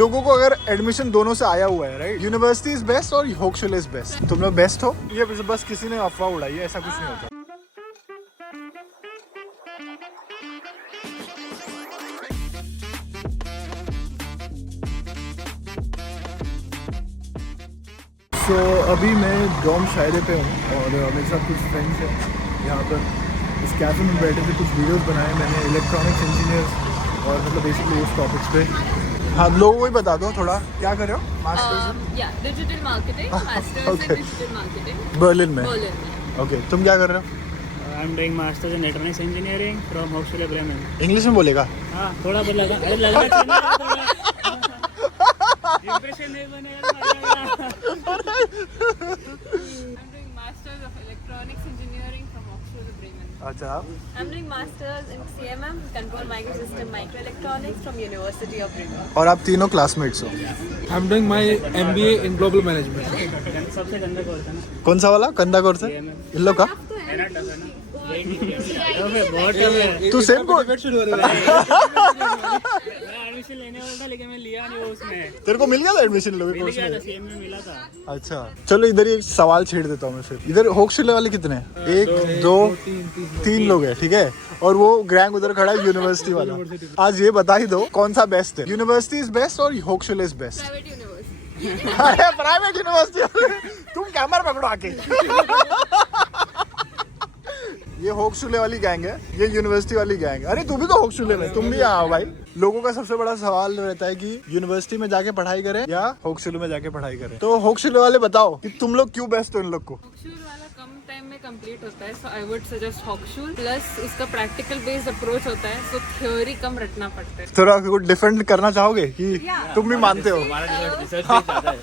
लोगों को अगर एडमिशन दोनों से आया हुआ है, राइट, यूनिवर्सिटी इज बेस्ट और होक्सविले इज बेस्ट, तुम लोग बेस्ट हो? ये बस किसी ने अफवाह उड़ाई है, ऐसा कुछ नहीं होता। तो अभी मैं डॉम शायरे पे हूँ और मेरे साथ कुछ फ्रेंड्स हैं यहाँ पर। इस कैफे में बैठे थे, कुछ वीडियोस बनाए मैंने इलेक्ट्रॉनिक्स इंजीनियर्स और मतलब बेसिकली उस टॉपिक्स पे। हाँ, लोगों को ही बता दो थोड़ा, क्या कर रहे हो? Masters digital marketing, masters in digital marketing Berlin में। बर्लिन। ओके, तुम क्या कर रहे हो? I am doing masters in electronics engineering from होक्सविले ब्रेमेन। इंग्लिश में बोलेगा? हाँ, थोड़ा बहुत लगना चाहिए, इंप्रेशन नहीं बनेगा। Masters of Electronics Engineering from Hochschule Bremen. अच्छा, I'm doing masters in CMM, Control Microsystem Microelectronics from University of Bremen. और आप तीनों क्लासमेट्स हो? I'm doing my MBA in Global Management. सबसे गंदा कोर्स है ना, कौन सा वाला गंदा कोर्स है इन लोग का? है ना, टफ है ना, बहुत टफ है। तू सेम को एडमिशन लेने वाला था लेकिन मैं लिया नहीं वो, उसमें तेरे को मिल गया था एडमिशन लोग मिल कोर्स गया था, में? सेम में मिला था। अच्छा, चलो इधर ही एक सवाल छेड़ देता हूँ मैं फिर। इधर होक्सविले वाले कितने हैं? एक दो तीन लोग हैं, ठीक है। और वो ग्रैंग उधर खड़ा है यूनिवर्सिटी वाला। आज ये बता ही दो कौन सा बेस्ट है, यूनिवर्सिटी इज बेस्ट और होक्सविले इज बेस्ट? Private university. अरे प्राइवेट यूनिवर्सिटी तुम कैमरा पकड़ो आके। ये होक्सविले वाली गैंग है, ये यूनिवर्सिटी वाली गैंग है। अरे तू भी तो होक्सविले में, तुम भी आओ भाई। लोगों का सबसे बड़ा सवाल रहता है कि यूनिवर्सिटी में जाके पढ़ाई करें या होक्सविले में जाके पढ़ाई करें। तो होक्सविले वाले बताओ कि तुम लोग क्यों बेस्ट हो इन लोग को? Hochschule वाला कम टाइम में कंप्लीट होता है, so I would suggest Hochschule. Plus उसका प्रैक्टिकल बेस्ड अप्रोच होता है, so थ्योरी कम रटना पड़ता है। थोड़ा कुछ डिफेंड करना चाहोगे कि तुम भी मानते हो? हमारा रिसर्च भी ज़्यादा है,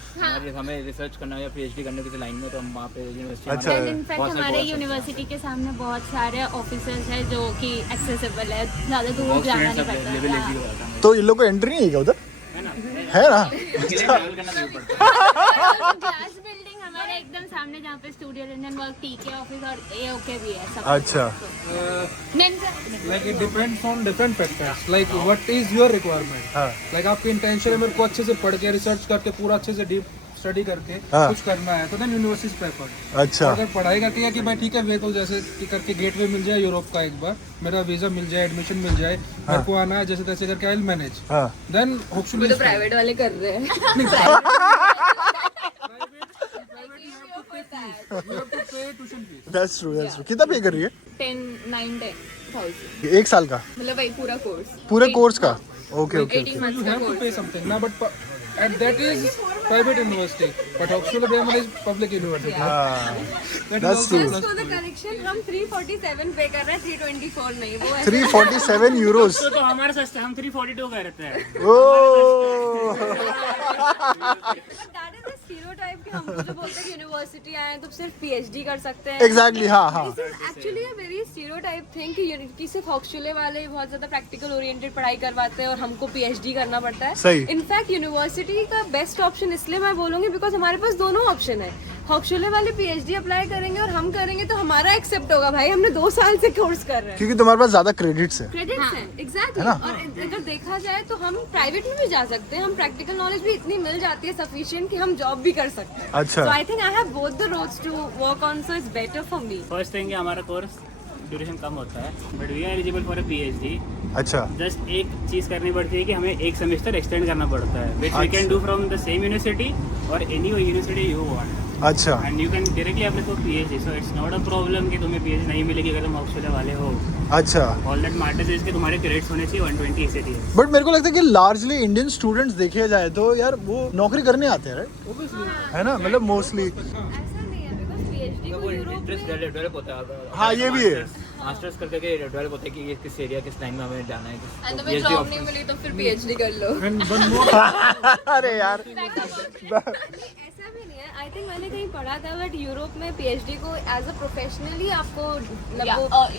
हमें रिसर्च करना है या पीएचडी करने किसी लाइन में, तो हम वहाँ पे यूनिवर्सिटी। अच्छा। इनफैक्ट हमारे यूनिवर्सिटी के सामने बहुत सारे ऑफिसर्स हैं जो कि एक्सेसिबल है, ज़्यादा दूर जाना नहीं पड़ता। तो इन लोग को एंट्री नहीं है क्या उधर? है ना? क्लास बिल्डिंग हमारे एकदम सामने जहाँ पे स्टूडियो इंडियन वर्क टीके ऑफिस और एओके भी है सब। अच्छा, Like it depends on different factors. Like what is your requirement? हाँ। Like आपकी इंटेंशन है मेरे को अच्छे से पढ़ के रिसर्च करके पूरा अच्छे से डीप स्टडी करके हाँ। कुछ करना है, तो देन यूनिवर्सिटी प्रेफर। अच्छा, अगर पढ़ाई करके है कि भाई ठीक है वे तो जैसे कि करके गेटवे मिल जाए यूरोप का, एक बार मेरा वीजा मिल जाए, एडमिशन मिल जाए, मेरे को आना है जैसे तैसे करके आई विल मैनेज, हाँ। देन होप्फुली तो प्राइवेट वाले कर रहे हैं। That's true, that's true. कितना पे कर रही है? 10,000 एक साल का? मतलब वही पूरा कोर्स, पूरे कोर्स का? Okay okay 18 okay. months you का have to course. pay something now, but and that is private university, but Hochschule Bremen is public university. That is That's also true. plus. तो correction हम 347 पे कर रहे हैं, 324 नहीं, वो 347 यूरोस। तो हमारे सस्ते, हम 342 का रहते हैं। ओह, दैट इज द स्टीरियोटाइप कि हमको जो बोलते हैं यूनिवर्सिटी आए हैं तो सिर्फ पीएचडी कर सकते हैं। एग्जैक्टली, हाँ हाँ। Actually a very stereotype thing कि सिर्फ होक्सविले वाले बहुत ज्यादा प्रैक्टिकल ओरिएंटेड पढ़ाई करवाते हैं और हमको पीएचडी करना पड़ता है। सही। इनफैक्ट यूनिवर्सिटी का बेस्ट ऑप्शन इसलिए मैं बोलूंगी बिकॉज हमारे पास दोनों ऑप्शन है। होक्सविले वाले पीएचडी अप्लाई करेंगे और हम करेंगे तो हमारा एक्सेप्ट होगा, भाई हमने 2 साल से कोर्स कर रहे हैं, क्योंकि तुम्हारे पास ज्यादा क्रेडिट्स है। क्रेडिट्स हैं, एग्जैक्टली। और अगर देखा जाए तो हम प्राइवेट में भी जा सकते हैं, हम प्रैक्टिकल नॉलेज भी इतनी मिल जाती है सफिशिएंट कि हम जॉब भी कर सकते हैं। अच्छा। So I think I have both the roads to work on, so it's better for me. First thing हमारा कोर्स ड्यूरेशन कम होता है, but we are eligible for a PhD. अच्छा, जस्ट एक चीज़ करनी पड़ती है कि हमें एक सेमेस्टर एक्सटेंड करना पड़ता है, which we can do from the same university और एनी यूनिवर्सिटी यू वांट, अच्छा, and you can directly apply for PhD. So it's not a problem कि तुम्हें पीएचडी नहीं मिलेगी अगर तुम होक्सविले वाले हो। अच्छा। ऑल दैट मैटर्स इज कि तुम्हारे क्रेडिट्स होने चाहिए 120 एसएटीएस। बट मेरे को लगता है कि लार्जली इंडियन स्टूडेंट्स देखे जाए तो यार वो नौकरी करने आते हैं, राइट? है ना, मतलब मोस्टली। ऐसा नहीं है बिकॉज पीएचडी को यूरोप इंटरेस्ट में डेवलप होता है। हाँ, ये भी है। मास्टर्स करके डेवलप होता है कि ये किस एरिया किस लाइन में हमें जाना है। एंड तुम्हें जॉब नहीं मिली तो फिर पीएचडी कर लो। And one more, अरे यार, ऐसा भी नहीं है। आई थिंक मैंने कहीं पढ़ा था बट यूरोप में पीएचडी को एज अ प्रोफेशनली आपको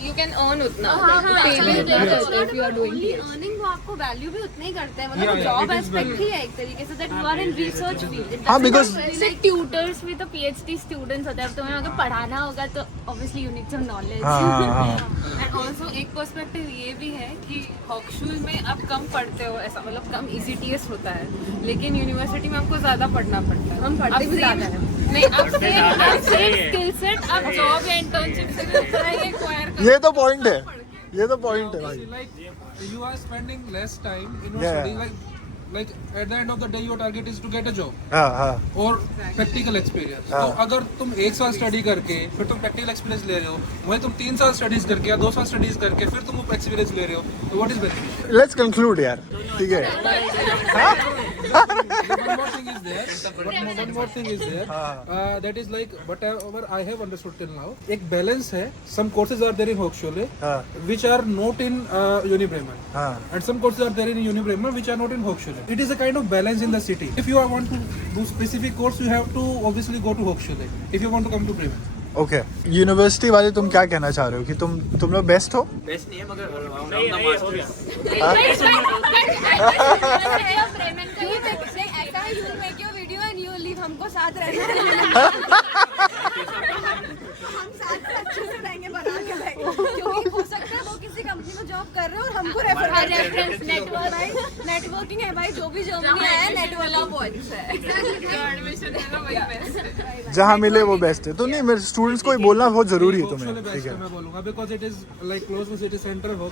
यू कैन अर्न उतना अर्निंग वो आपको वैल्यू भी उतना ही करते हैं मतलब जॉब एस्पेक्ट ही है एक तरीके से that you are in research field हाँ बिकॉज जैसे ट्यूटर्स भी तो पीएचडी स्टूडेंट्स होते हैं, अब तुम्हें अगर पढ़ाना होगा तो obviously you need some knowledge. And also एक पर्सपेक्टिव ये भी है कि हॉक्शुल में आप कम पढ़ते हो ऐसा मतलब कम ECTS होता है लेकिन यूनिवर्सिटी में आपको ज्यादा पढ़ना पड़ता है, हम पढ़ते भी ज्यादा है नहीं अब सेम स्किल सेट आप जॉब या इंटर्नशिप से भी उतना ही एक्वायर ये तो पॉइंट है, ये तो पॉइंट है भाई. Like you are spending less time in your Yeah. study. Like at the end of the day, your target is to get a job हाँ or practical experience. हाँ. तो अगर तुम 1 साल स्टडी करके फिर तुम प्रैक्टिकल एक्सपीरियंस ले रहे हो, वहीं तुम 3 साल स्टडीज करके या 2 साल स्टडीज करके फिर तुम एक्सपीरियंस ले रहे हो, तो what is beneficial? Let's conclude यार, ठीक है. One more thing is there. That is like whatever I have understood till now. एक balance है. Some courses are there in Hochschule, which are not in Uni-Bremen, and some courses are there in Uni-Bremen which are not in Hochschule. It is a kind of balance in the city. If you want to do specific course, you have to obviously go to Hochschule. If you want to come to Bremen. Okay. University वाले तुम क्या कहना चाह रहे हो कि तुम लोग बेस्ट हो? बेस्ट नहीं है मगर अराउंड नहीं, द नहीं, हो मास्टर्स ब्रेमेन का ही ऐसा है you make your video and you leave हमको साथ रहना हम साथ अच्छे से रहेंगे बना के रहेंगे क्योंकि हो सकता है वो किसी कंपनी में जॉब कर रहे हो और हमको रेफर कर रहे हैं रेफरेंस नेटवर्क भाई नेटवर्किंग है भाई जो भी जर्मनी आया है नेटवर्क पॉइंट्स है एडमिशन लेना वही बेस्ट है जहाँ मिले वो बेस्ट है. तो नहीं, मेरे स्टूडेंट्स को ये बोलना बहुत जरूरी है Hochschule तुम्हें, best ठीक है है. मैं बोलूँगा because it is like close to city center हो.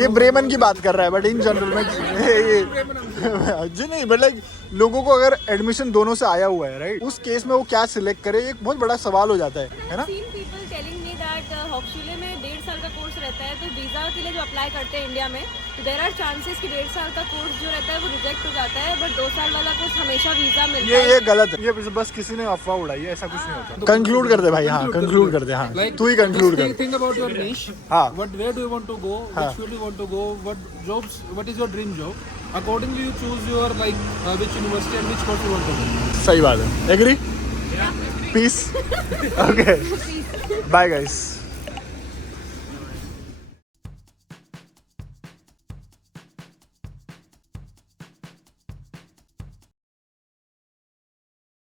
ये ब्रेमन की बात कर रहा है बट इन जनरल में जी नहीं, बट लाइक लोगों को अगर एडमिशन दोनों से आया हुआ है राइट, उस केस में वो क्या सिलेक्ट करे, एक बहुत बड़ा सवाल हो जाता है ना. seen people telling me that हॉक्शुले में 1.5 साल का कोर्स रहता है तो वीज़ा के लिए जो अप्लाई करते हैं इंडिया में तो देयर आर चांसेस कि 1.5 साल का कोर्स जो रहता है वो रिजेक्ट हो जाता है बट 2 साल वाला कोर्स हमेशा वीज़ा मिलता है. ये गलत है, ये बस किसी ने अफवाह उड़ाई है, ऐसा कुछ नहीं होता. कंक्लूड कर दे भाई. हाँ कंक्लूड कर दे. हाँ तू ही कंक्लूड कर. Think about your niche. हाँ. Where do you want to go? Which field do you want to go? What jobs? What is your dream job? Accordingly, you choose your like which university and which course you want to go. सही बात है. Agree. Peace. Okay. Bye guys.